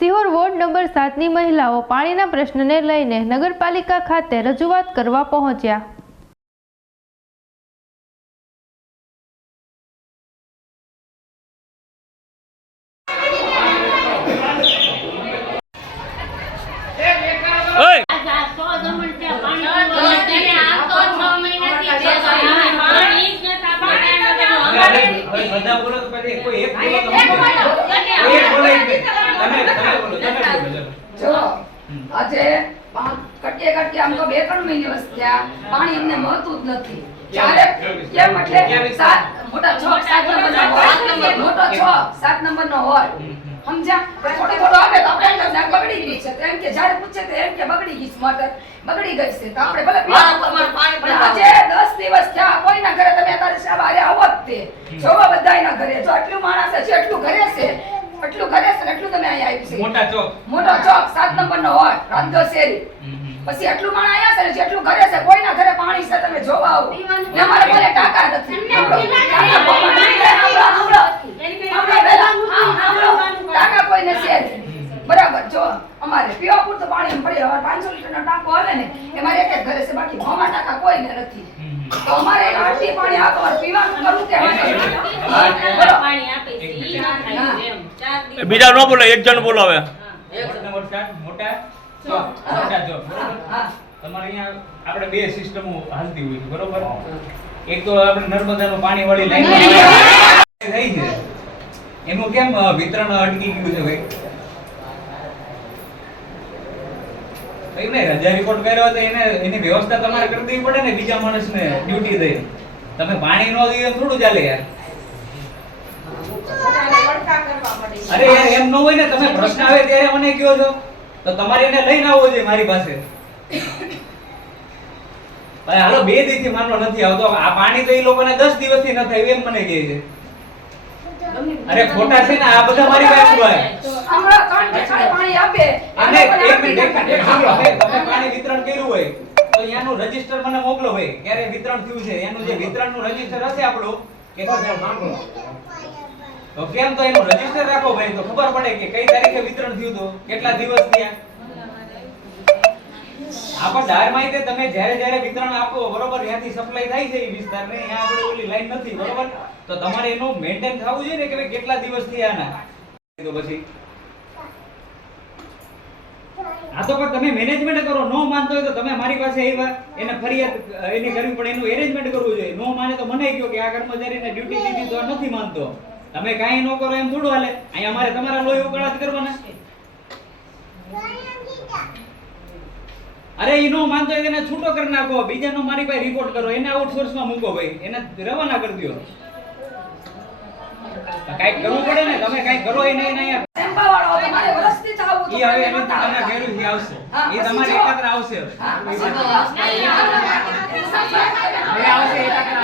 Sihor ward number 7ની મહિલાઓ પાણીના પ્રશ્નને લઈને નગરપાલિકા ખાતે રજૂઆત કરવા પહોંચ્યા। આજે કટકે કટકે આમ તો 2-3 મહિને વસ્યા પાણી અમને મળતું જ નથી। જ્યારે કેમ એટલે મોટા 6-7 નંબરનો મોટો 6-7 નંબરનો હોય સમજ્યા થોડો થોડો આવે તો આપણે એમ બગડી ગઈ છે તો એમ કે જ્યારે પૂછે તો એમ કે બગડી ગઈ છે મોટર બગડી ગઈ છે તો આપણે ભલે પાણી આજે 10 દિવસ થયા કોઈના ઘરે તમે અત્યારે સવારે આવો જ તે જોવા બધાયના ઘરે જો આટલું માણસ છે એટલું ઘરે છે એટલું ઘરે છે એટલું તમે અહીંયા આવી છે મોટો ચોક 7 નંબરનો હોય રાંધો શેરી પછી એટલું માણસ આયા છે જેટલું ઘરે છે કોઈના ઘરે પાણી છે તમે જોવા આવો ને અમારે ભલે ટાકા નથી ટાકા કોઈ નથી બરાબર જો અમારે પીવા પૂરતું પાણી પડે હવે 500 લીટરનો ટાંકો આવે ને એ મારે એક ઘરે છે બાકી મોમાં ટાકા કોઈને નથી તો અમારે આટલી પાણી આપો પીવાનું કરવું કે પાણી આપે છે બીજા નો બોલે એક જણ બોલાવે મોટા જો તમારે અહીંયા આપણે બે સિસ્ટમો હાલતી હોય છે બરોબર એક તો આપણે નર્મદાનું પાણી વાળી લાઈન થઈ છે એનું કેમ વિતરણ અટકી ગયું છે ભાઈ એને રજા રિપોર્ટ કર્યો તો એની વ્યવસ્થા તમારે કરી દેવી પડે ને બીજા માણસને ડ્યુટી દઈ તમે પાણી નો દઈએ થોડું ચાલે યાર અરે યાર એમ ન હોય ને તમે પ્રશ્ન આવે ત્યારે મને કહો છો તો તમારે એને લઈને આવવો જોઈએ મારી પાસે ભાઈ હાલો 2 દિવસથી માનવો નથી આવતો આ પાણી તો એ લોકોને 10 દિવસથી ન થાય એમ મને કહે છે અરે ખોટા છે ને આ બધા મારી પાસે ઉભા હમણાં 3 ઠેકાણે પાણી આપે અને એક મિનિટ સાંભળો તમે પાણી વિતરણ કર્યું હોય તો એનું રજિસ્ટર મને મોકલો ભાઈ ક્યારે વિતરણ થયું છે એનું જે વિતરણનું રજિસ્ટર હશે આપણું કે માંગો તો કેમ તો એનું રજિસ્ટર રાખો ભાઈ તો ખબર પડે કે કઈ તારીખે વિતરણ થયું હતું કેટલા દિવસ થયા આપણ ધાર માહિતી તમે જ્યારે વિતરણ આપો બરોબર ત્યાંથી સપ્લાય થાય છે એ વિસ્તારને અહીંયા આપણે ઓલી લાઈન નથી બરોબર તો તમારે એનું મેન્ટેન થવું જોઈએ ને કે ભાઈ કેટલા દિવસ થયા આના તો પછી આ તો પણ તમે મેનેજમેન્ટ કરો નો માનતો હોય તો તમે મારી પાસે આવ્યા એને ફરિયાદ એની કરવી પડે એનું એરેન્જમેન્ટ કરવું જોઈએ નો માને તો મને કહો કે આ કર્મચારીને ડ્યુટી દીધી તો નથી માનતો તમે કાઈ ન કરો એમ થોડું હાલે અહીંયા અમારે તમારા લોહી ઉકાળા જ કરવાના અરે ઈ નો માનતો હોય એને છૂટો કરી નાખો બીજાનો મારી પાસે રિપોર્ટ કરો એને આઉટસોર્સમાં મૂકો ભાઈ એને રવાના કરી દો કાઈ કરવું પડે ને તમે કાઈ કરો એને અહીંયા ટેમ્પાવાળો તમારે વર્ષથી જ આવું ઈ હવે એનું તમે ઘેરું થી આવશે ઈ તમારે એકત્ર આવશે હવે આવશે એકત્ર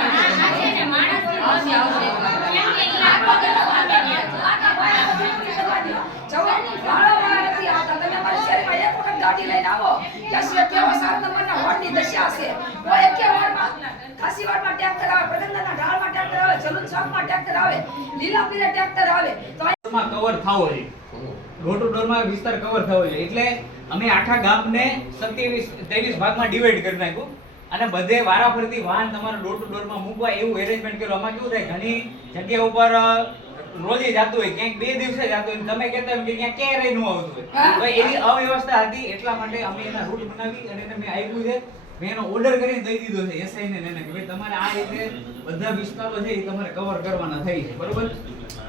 ગાડી લઈને આવો કે કેવો 7 નંબરના વોર્ડની દશા છે કોઈ એક વોર્ડમાં ખાસીવાડમાં ટ્રેક્ટર આવે પ્રગંદાના ઢાળમાં ટ્રેક્ટર આવે ચલુન ચોકમાં ટ્રેક્ટર આવે લીલાપુરે ટ્રેક્ટર આવે તો આમાં કવર થાવો જોઈએ ડોર ટુ ડોરમાં વિસ્તાર કવર થવો જોઈએ એટલે અમે આખા ગામને 27-23 ભાગમાં ડિવાઈડ કરી નાખ્યું અને બધે વારાફરતી વાહન તમારા ડોર ટુ ડોરમાં મૂકવા એવું એરેન્જમેન્ટ કર્યું આમાં કેવું થાય ઘણી જગ્યા ઉપર રોજે જાતું હોય ક્યાંક 2 દિવસે જાતું હોય તમે કહેતા હોય કે ક્યાંક ક્યારેય ન આવતું હોય તો એવી અવ્યવસ્થા હતી એટલા માટે અમે એના રૂટ બનાવી અને એને મેં આપ્યું છે મેં એનો ઓર્ડર કરીને દઈ દીધો છે એસઆઈ ને એને કે ભાઈ તમારે આ રીતે બધા વિસ્તારો છે એ તમારે કવર કરવાના થઈ છે બરોબર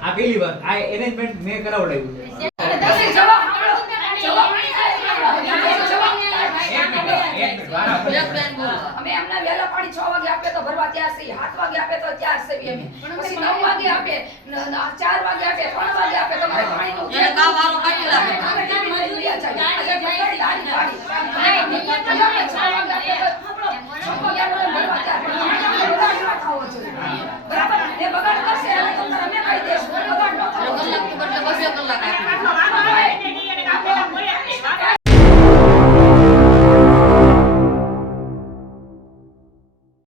આ પહેલી વાત આ એરેન્જમેન્ટ મેં કરાવડાવ્યું છે અમે એમના વેલા પાણી 6 વાગે આપે તો ભરવા તૈયાર છે 7 વાગે આપે તો તૈયાર છે અમે પછી 9 વાગે આપે 4 વાગે આપે 3 વાગે આપે તો પાણીનું જે કામ વાળો કાઢી લાગે